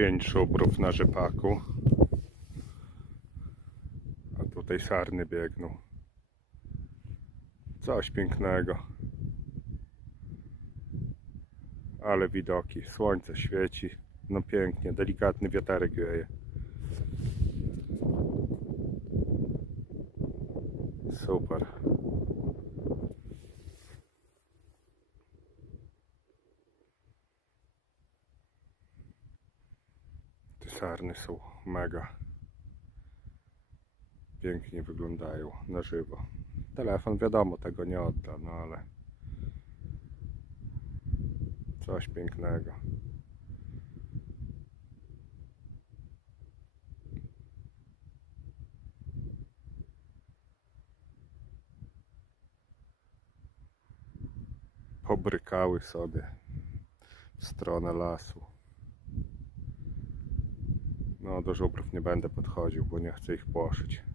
Pięć żubrów na rzepaku. A tutaj sarny biegną. Coś pięknego. Ale widoki. Słońce świeci. No pięknie. Delikatny wiaterek wieje. Super. Sarny są mega. Pięknie wyglądają na żywo. Telefon wiadomo tego nie odda, no ale coś pięknego. Pobrykały sobie w stronę lasu. No do żubrów nie będę podchodził, bo nie chcę ich płoszyć.